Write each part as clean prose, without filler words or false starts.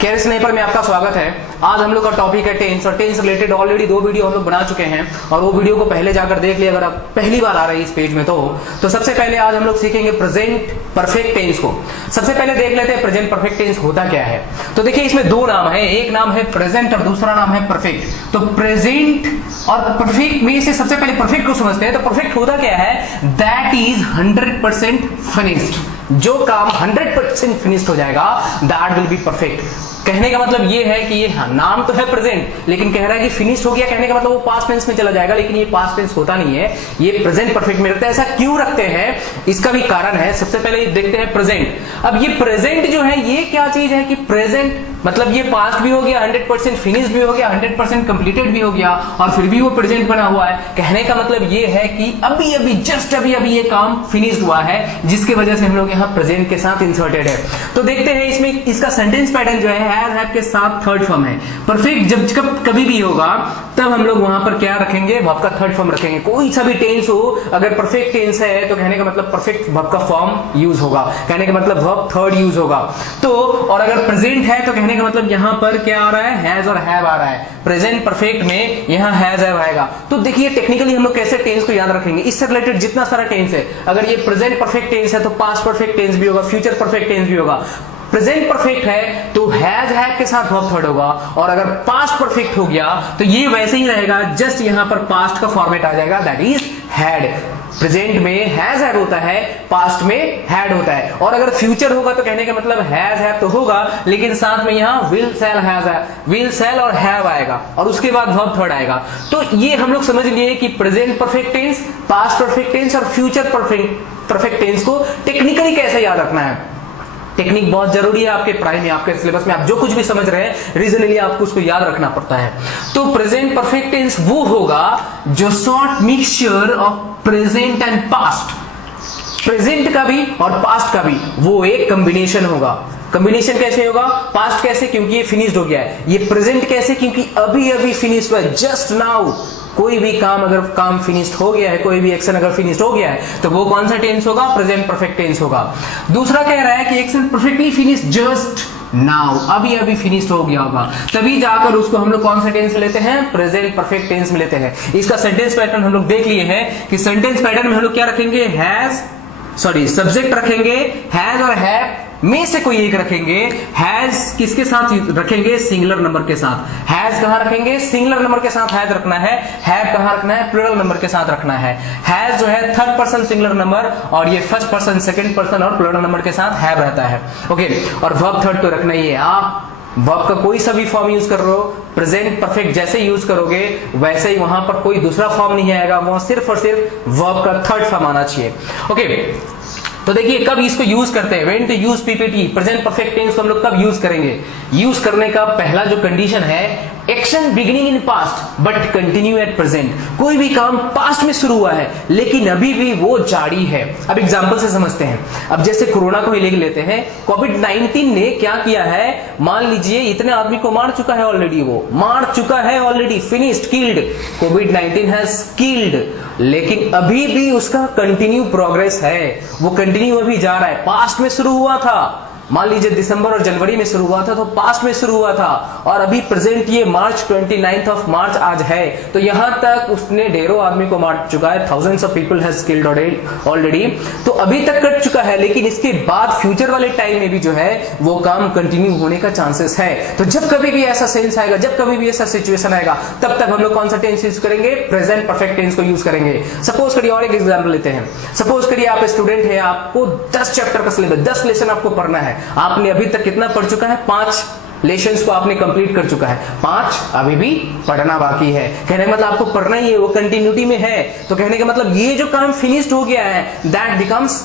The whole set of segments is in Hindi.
कैरियर स्नाइपर में आपका स्वागत है। आज हम लोग का टॉपिक है टेंस, और टेंस रिलेटेड ऑलरेडी 2 वीडियो हम लोग बना चुके हैं और वो वीडियो को पहले जाकर देख लिया अगर आप पहली बार आ रहे हैं इस पेज में। तो सबसे पहले आज हम लोग सीखेंगे प्रेजेंट परफेक्ट टेंस को। सबसे पहले देख लेते हैं प्रेजेंट परफेक्ट टेंस होता क्या है। तो देखिए इसमें 2 नाम है, एक नाम है प्रेजेंट और दूसरा नाम है परफेक्ट। तो प्रेजेंट और परफेक्ट में से सबसे पहले परफेक्ट को समझते हैं। तो परफेक्ट होता क्या है, दैट इज 100% फिनिश्ड। जो काम 100% फिनिश्ड हो जाएगा दैट विल बी परफेक्ट। कहने का मतलब ये है कि ये नाम तो है प्रेजेंट, लेकिन कह रहा है कि फिनिश्ड हो गया, कहने का मतलब वो पास्ट टेंस में चला जाएगा, लेकिन ये पास्ट टेंस होता नहीं है, ये प्रेजेंट परफेक्ट में रहता है। ऐसा क्यों रखते हैं, इसका भी कारण है। सबसे पहले देखते हैं प्रेजेंट। अब ये प्रेजेंट जो है ये क्या चीज है कि प्रेजेंट मतलब ये पास्ट भी हो गया, 100% फिनिश्ड भी हो गया, 100% कंप्लीटेड भी हो गया, और फिर भी वो प्रेजेंट बना हुआ है। कहने का मतलब ये है कि अभी अभी जस्ट अभी अभी ये काम फिनिश्ड हुआ है, जिसकी वजह से हम लोग यहाँ प्रेजेंट के साथ इंसर्टेड है। तो देखते हैं इसमें इसका सेंटेंस पैटर्न जो है हैव हैव के साथ थर्ड फॉर्म है। परफेक्ट जब कभी भी होगा तब हम लोग वहां पर क्या रखेंगे, वर्ब का थर्ड फॉर्म रखेंगे। कोई सा भी टेंस हो, अगर परफेक्ट टेंस है तो कहने का मतलब परफेक्ट वर्ब का फॉर्म यूज होगा, कहने का मतलब वर्ब थर्ड यूज होगा। तो और अगर प्रेजेंट है तो कहने का मतलब यहां पर क्या आ रहा है, हैज और हैव आ रहा है। प्रेजेंट परफेक्ट में यहां हैज हैव आएगा। तो देखिए टेक्निकली हम लोग कैसे टेंस को याद रखेंगे। इससे रिलेटेड जितना सारा टेंस है, अगर ये प्रेजेंट परफेक्ट टेंस है तो पास्ट परफेक्ट टेंस भी होगा, फ्यूचर परफेक्ट टेंस भी होगा। प्रेजेंट परफेक्ट है तो हैज हैव के साथ वर्ब थर्ड होगा, और अगर पास्ट परफेक्ट हो गया तो ये वैसे ही रहेगा, जस्ट यहां पर पास्ट का फॉर्मेट आ जाएगा, दैट इज हैड। प्रेजेंट में हैज हैव होता है, पास्ट में हैड होता है। और अगर फ्यूचर होगा तो कहने का मतलब हैज हैव तो होगा, लेकिन साथ में यहां will sell has have, will sell और हैव आएगा, और उसके बाद वर्ब थर्ड आएगा। तो ये हम लोग समझ लिए कि present perfect tense, past perfect tense और फ्यूचर परफेक्ट टेंस को टेक्निकली कैसे याद रखना है। टेक्निक बहुत जरूरी है आपके पढ़ाई में, आपके सिलेबस में। आप जो कुछ भी समझ रहे हैं रीजनली आपको उसको याद रखना पड़ता है। तो प्रेजेंट परफेक्ट टेंस वो होगा जो short mixture of present and past, present का भी और पास्ट का भी वो एक कॉम्बिनेशन होगा। कॉम्बिनेशन कैसे होगा, पास्ट कैसे क्योंकि ये फिनिश्ड हो गया है, ये प्रेजेंट कैसे क्योंकि अभी अभी फिनिश्ड हुआ है, जस्ट नाउ। कोई भी काम अगर काम फिनिश्ड हो गया है, कोई भी एक्शन अगर फिनिश्ड हो गया है तो वो कौन सा टेंस होगा, प्रेजेंट परफेक्ट टेंस होगा। दूसरा कह रहा है कि action perfectly finished just now, अभी अभी फिनिश्ड हो गया होगा, तभी जाकर उसको हम लोग कौन सा टेंस में लेते हैं, प्रेजेंट परफेक्ट टेंस में लेते हैं। इसका सेंटेंस पैटर्न हम लोग देख लिए हैं कि सेंटेंस पैटर्न में हम लोग क्या रखेंगे, सब्जेक्ट रखेंगे, हैज और हैव में से कोई एक रखेंगे। हैज किसके साथ रखेंगे, सिंगुलर नंबर के साथ। हैज कहां रखेंगे, सिंगुलर नंबर के साथ हैज रखना है। हैव कहां रखना है, प्लूरल नंबर के साथ रखना है। हैज जो है थर्ड पर्सन सिंगुलर नंबर, और ये फर्स्ट पर्सन सेकंड पर्सन और प्लूरल नंबर के साथ हैव रहता है। ओके, और वर्ब थर्ड तो रखना ही है। आप वर्ब का कोई सा भी फॉर्म यूज कर रहे हो, प्रेजेंट परफेक्ट जैसे यूज करोगे वैसे ही वहां पर कोई दूसरा फॉर्म नहीं आएगा, वहां सिर्फ और सिर्फ वर्ब का थर्ड फॉर्म आना चाहिए। ओके, तो देखिए कब इसको यूज करते हैं, when to use PPT, present perfect tense को हम लोग कब यूज करेंगे। यूज करने का पहला जो कंडीशन है, action beginning in past but continue at present. कोई भी काम पास्ट में शुरू हुआ है लेकिन अभी भी वो जारी है। अब एग्जांपल से समझते हैं। अब जैसे कोरोना को ही ले लेते हैं, कोविड-19 ने क्या किया है, मान लीजिए इतने आदमी को मार चुका है ऑलरेडी, वो मार चुका है already, finished, killed. Covid has killed, लेकिन अभी भी उसका कंटिन्यू प्रोग्रेस है, वो कंटिन्यू अभी जा रहा है। पास्ट में शुरू हुआ था, मान लीजिए दिसंबर और जनवरी में शुरू हुआ था तो पास्ट में शुरू हुआ था, और अभी प्रेजेंट ये मार्च 29 ऑफ मार्च आज है, तो यहां तक उसने ढेरों आदमी को मार चुका है, thousands of people has killed already. तो अभी तक कट चुका है, लेकिन इसके बाद फ्यूचर वाले टाइम में भी जो है वो काम कंटिन्यू होने का चांसेस है। तो जब कभी भी ऐसा सेंस आएगा, जब कभी भी ऐसा सिचुएशन आएगा, तब तक हम लोग कौन सा टेंस यूज करेंगे, प्रेजेंट परफेक्ट टेंस को यूज करेंगे। सपोज करिए और एक एग्जाम्पल लेते हैं। सपोज करिए आप स्टूडेंट है, आपको 10 चैप्टर का सिलेबस, 10 लेसन आपको पढ़ना है। आपने अभी तक कितना पढ़ चुका है, 5 लेशंस को आपने कंप्लीट कर चुका है, 5 अभी भी पढ़ना बाकी है। कहने का मतलब आपको पढ़ना ही है, वो कंटिन्यूटी में है। तो कहने का मतलब ये जो काम फिनिश्ड हो गया है that becomes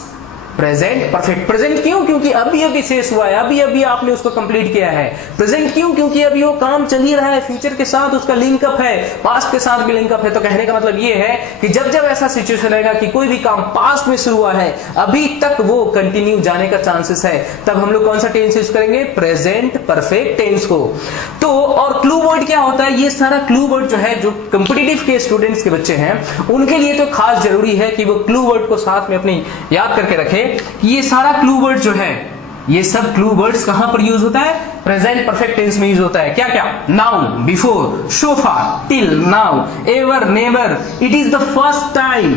present perfect. Present क्यों, क्योंकि अभी अभी शेष हुआ है, अभी अभी आपने उसको कंप्लीट किया है। प्रेजेंट क्यों, क्योंकि अभी वो काम चल ही रहा है, फ्यूचर के साथ उसका लिंकअप है, पास्ट के साथ भी लिंकअप है। तो कहने का मतलब ये है कि जब जब ऐसा सिचुएशन आएगा कि कोई भी काम पास्ट में शुरू हुआ है, अभी तक वो कंटिन्यू जाने का चांसेस है, तब हम लोग कौन सा टेंस यूज करेंगे, प्रेजेंट परफेक्ट टेंस को। तो और क्लू वर्ड क्या होता है, ये सारा क्लू वर्ड जो है, जो कॉम्पिटिटिव के स्टूडेंट्स के बच्चे हैं उनके लिए तो खास जरूरी है कि वो क्लू वर्ड को साथ में अपनी याद करके रखे कि ये सारा क्लू वर्ड जो है ये सब क्लू वर्ड्स कहां पर यूज होता है? प्रेजेंट परफेक्ट टेंस में यूज होता है। क्या क्या? Now, before, so far, till, now, ever, never, it is the first time,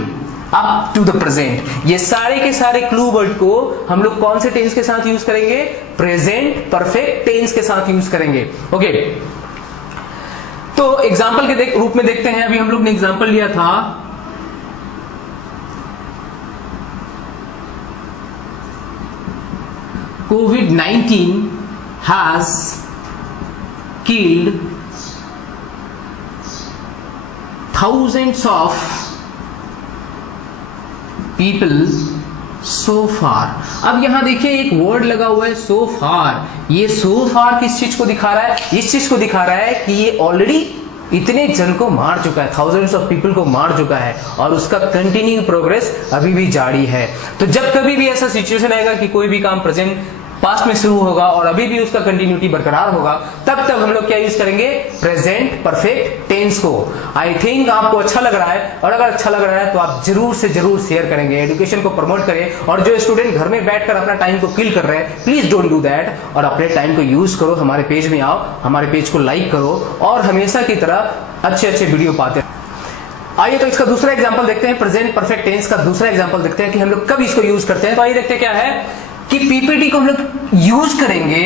up to the present. ये सारे के सारे क्लू वर्ड को हम लोग कौन से टेंस के साथ यूज करेंगे? प्रेजेंट परफेक्ट टेंस के साथ यूज करेंगे। ओके, तो एग्जाम्पल के रूप में देखते हैं। अभी हम लोग ने एग्जाम्पल लिया था COVID-19 has killed thousands of people so far। अब यहां देखिए एक वर्ड लगा हुआ है so far। ये so far किस चीज को दिखा रहा है? इस चीज को दिखा रहा है कि ये ऑलरेडी इतने जन को मार चुका है, थाउजेंड्स ऑफ पीपल को मार चुका है और उसका कंटिन्यू प्रोग्रेस अभी भी जारी है। तो जब कभी भी ऐसा सिचुएशन आएगा कि कोई भी काम प्रेजेंट पास्ट में शुरू होगा और अभी भी उसका कंटिन्यूटी बरकरार होगा, तब तक हम लोग क्या यूज करेंगे? प्रेजेंट परफेक्ट टेंस को। आई थिंक आपको अच्छा लग रहा है, और अगर अच्छा लग रहा है तो आप जरूर से जरूर शेयर करेंगे, एजुकेशन को प्रमोट करें। और जो स्टूडेंट घर में बैठकर अपना टाइम को किल कर रहे हैं, प्लीज डोंट डू दैट, और अपने टाइम को यूज करो। हमारे पेज में आओ, हमारे पेज को लाइक करो और हमेशा की तरह अच्छे अच्छे वीडियो पाते हैं। आइए तो इसका दूसरा एग्जांपल देखते हैं। प्रेजेंट परफेक्ट टेंस का दूसरा एग्जांपल देखते हैं कि हम लोग कब इसको यूज करते हैं। तो आइए देखते हैं क्या है कि पीपीटी को हम लोग यूज करेंगे,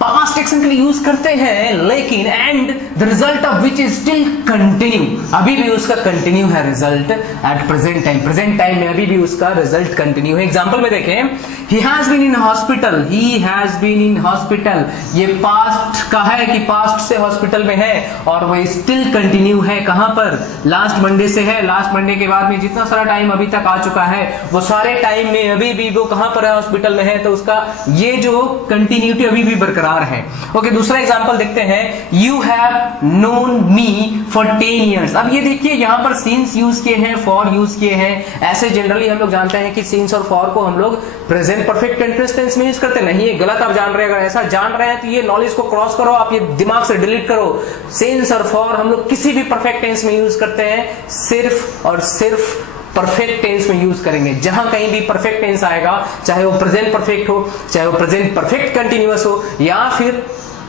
पास्ट एक्शन के लिए यूज करते हैं, लेकिन and the result of which is still continue, अभी भी उसका कंटिन्यू है result at present time. Present time में अभी भी उसका रिजल्ट कंटिन्यू है। एग्जांपल में देखें, he has been in hospital, he has been in hospital. ये पास्ट का है कि पास्ट से हॉस्पिटल में है और वो स्टिल कंटिन्यू है। कहां पर? लास्ट मंडे से है। लास्ट मंडे के बाद में जितना सारा टाइम अभी तक आ चुका है, वो सारे टाइम में अभी भी वो कहां पर है? हॉस्पिटल में है। तो उसका ये जो कंटिन्यूटी अभी भी बरकरार है। ओके, दूसरा एग्जांपल देखते हैं। You have known me for 10 years। अब ये देखिए यहां पर सिंस यूज किए हैं, फॉर यूज किए हैं। ऐसे जनरली हम लोग जानते हैं कि सिंस और फॉर को हम लोग प्रेजेंट परफेक्ट कंटीन्यूअस टेंस में यूज करते नहीं है। गलत आप जान रहे हैं। अगर ऐसा जान रहे हैं तो ये नॉलेज को क्रॉस करो, आप ये दिमाग से डिलीट करो। सिंस और फॉर हम लोग किसी भी परफेक्ट टेंस में यूज करते हैं, सिर्फ और सिर्फ परफेक्ट टेंस में यूज करेंगे। जहां कहीं भी परफेक्ट टेंस आएगा, चाहे वो प्रेजेंट परफेक्ट हो, चाहे वो प्रेजेंट परफेक्ट कंटीन्यूअस हो, या फिर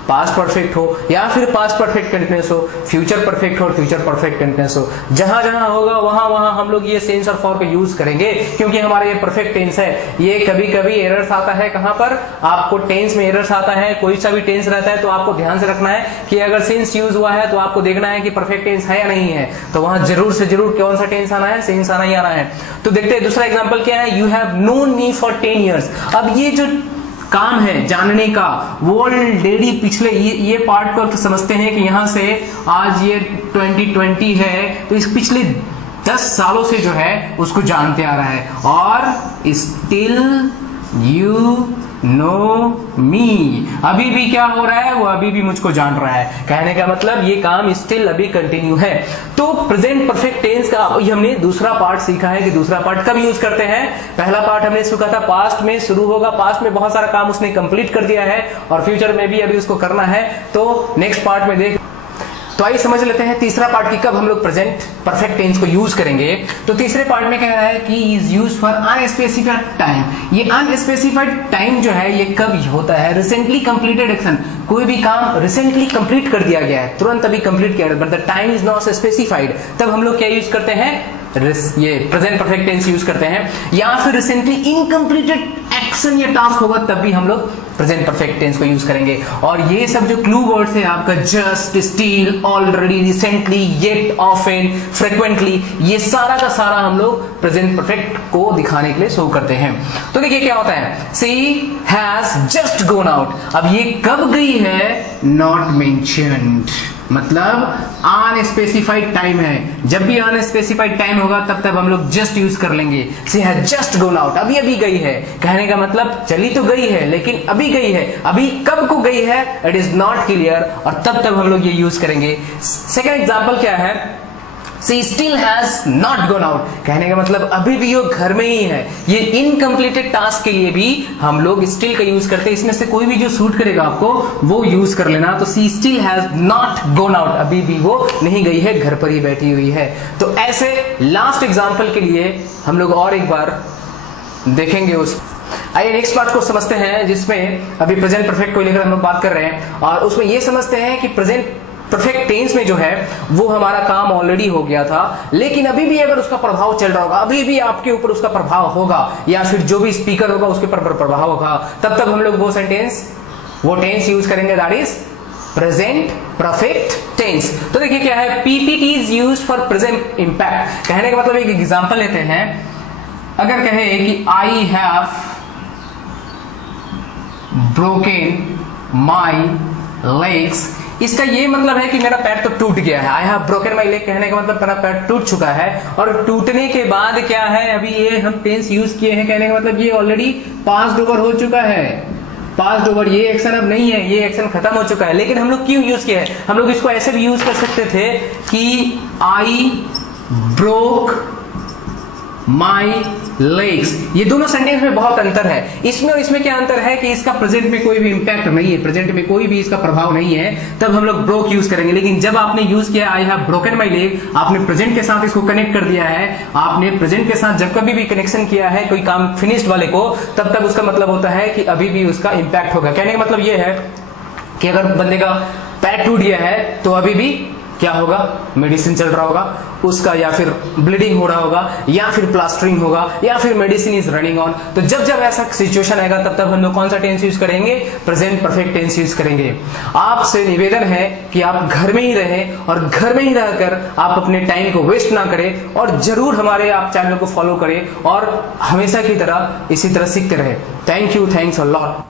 पास्ट परफेक्ट हो, या फिर पास्ट परफेक्ट कंटीन्यूअस हो, फ्यूचर परफेक्ट हो, फ्यूचर परफेक्ट कंटीन्यूअस हो, जहां जहां होगा वहां वहां हम लोग ये सिंस और फॉर को यूज करेंगे, क्योंकि हमारा ये परफेक्ट टेंस है। ये कभी कभी एरर्स आता है। कहां पर? आपको टेंस में एरर्स आता है। कोई सा भी टेंस रहता है तो आपको ध्यान से रखना है कि अगर सिंस यूज हुआ है तो आपको देखना है कि परफेक्ट टेंस है या नहीं है। तो वहां जरूर से जरूर कौन सा टेंस आना है? सिंस आना ही आना है। तो देखते हैं दूसरा एग्जाम्पल क्या है। You have known me for 10 years। अब ये जो काम है जानने का, वो ऑलरेडी पिछले ये पार्ट को समझते हैं कि यहां से आज ये 2020 है तो इस पिछले 10 सालों से जो है उसको जानते आ रहा है। और स्टिल यू नो मी, अभी भी क्या हो रहा है? वो अभी भी मुझको जान रहा है। कहने का मतलब ये काम स्टिल अभी कंटिन्यू है। तो प्रेजेंट परफेक्ट टेंस का हमने दूसरा पार्ट सीखा है कि दूसरा पार्ट कब यूज करते हैं। पहला पार्ट हमने सीखा था पास्ट में शुरू होगा, पास्ट में बहुत सारा काम उसने कंप्लीट कर दिया है और फ्यूचर में भी अभी उसको करना है। तो नेक्स्ट पार्ट में देख, तो आइए समझ लेते हैं तीसरा पार्ट की कब हम लोग प्रेजेंट परफेक्ट टेंस को यूज करेंगे। तो तीसरे पार्ट में कह रहा है कि is use for unspecified time. ये अनस्पेसिफाइड टाइम जो है ये कब होता है? रिसेंटली कंप्लीटेड एक्शन, कोई भी काम रिसेंटली कंप्लीट कर दिया गया है, तुरंत अभी कंप्लीट किया, but the time is not specified, तब हम लोग क्या यूज करते हैं? ये प्रेजेंट परफेक्ट टेंस यूज करते हैं। या फिर रिसेंटली इनकम्प्लीटेड एक्शन या टास्क होगा तब भी हम लोग प्रेजेंट परफेक्ट टेंस को यूज करेंगे। और ये सब जो क्लू वर्ड्स है आपका, just, still, already, recently, yet, often, frequently, ये सारा का सारा हम लोग प्रेजेंट परफेक्ट को दिखाने के लिए शो करते हैं। तो देखिए क्या होता है। सी हैज जस्ट गोन आउट। अब ये कब गई है? नॉट मेंशन्ड, मतलब अनस्पेसिफाइड टाइम है। जब भी अनस्पेसिफाइड टाइम होगा तब तब हम लोग जस्ट यूज कर लेंगे। सी हैज जस्ट गोन आउट, अभी अभी गई है। कहने का मतलब चली तो गई है लेकिन अभी गई है। अभी कब को गई है इट इज नॉट क्लियर, और तब तब हम लोग ये यूज करेंगे। सेकेंड एग्जाम्पल क्या है? She still has not gone out। कहने का मतलब अभी भी वो घर में ही है। ये इनकम्प्लीटेड टास्क के लिए भी हम लोग स्टिल का यूज करते हैं। इसमें से कोई भी जो सूट करेगा आपको वो यूज कर लेना। तो she still has not gone out, अभी भी वो नहीं गई है, घर पर ही बैठी हुई है। तो ऐसे लास्ट एग्जाम्पल के लिए हम लोग और एक बार देखेंगे आइए नेक्स्ट पार्ट को समझते हैं, जिसमें अभी प्रेजेंट परफेक्ट को लेकर हम लोग बात कर रहे हैं, और उसमें ये समझते हैं कि प्रेजेंट परफेक्ट टेंस में जो है वो हमारा काम ऑलरेडी हो गया था, लेकिन अभी भी अगर उसका प्रभाव चल रहा होगा, अभी भी आपके ऊपर उसका प्रभाव होगा, या फिर जो भी स्पीकर होगा उसके ऊपर प्रभाव होगा, तब तक हम लोग वो टेंस यूज करेंगे, that is present perfect tense. तो देखिए क्या है, PPT is used for present impact. कहने का मतलब एक एग्जांपल लेते हैं, अगर कहे कि I have broken my legs, इसका ये मतलब है कि मेरा पैर तो टूट गया है। I have broken my leg कहने का मतलब मेरा पैर टूट चुका है, और टूटने के बाद क्या है, अभी ये हम टेंस यूज किए हैं, कहने का मतलब ये ऑलरेडी पास्ट ओवर हो चुका है, पास्ट ओवर, ये एक्शन अब नहीं है, ये एक्शन खत्म हो चुका है। लेकिन हम लोग क्यों यूज किए हैं, हम लोग इसको ऐसे भी यूज कर सकते थे कि आई ब्रोक माई लेग्स। ये दोनों सेंटेंस में बहुत अंतर है, इसमें और इसमें क्या अंतर है कि इसका प्रेजेंट में कोई भी इंपैक्ट नहीं है, प्रेजेंट में कोई भी इसका प्रभाव नहीं है, तब हम लोग ब्रोक यूज करेंगे। लेकिन जब आपने यूज किया I have broken my leg, आपने प्रेजेंट के साथ इसको कनेक्ट कर दिया है, आपने प्रेजेंट के साथ जब कभी भी कनेक्शन किया है कोई काम फिनिश्ड वाले को, तब तक उसका मतलब होता है कि अभी भी उसका इंपैक्ट होगा। कहने का मतलब ये है कि अगर बंदे का पैर टूट गया है तो अभी भी क्या होगा, मेडिसिन चल रहा होगा उसका, या फिर ब्लीडिंग हो रहा होगा, या फिर प्लास्टरिंग होगा, या फिर मेडिसिन इज रनिंग ऑन। तो जब जब ऐसा सिचुएशन आएगा तब तक हम लोग कौन सा टेंस यूज करेंगे, प्रेजेंट परफेक्ट टेंस यूज करेंगे। आपसे निवेदन है कि आप घर में ही रहें, और घर में ही रहकर आप अपने टाइम को वेस्ट ना करें, और जरूर हमारे आप चैनल को फॉलो करें, और हमेशा की तरह इसी तरह सीखते रहे। Thank you, thanks a lot.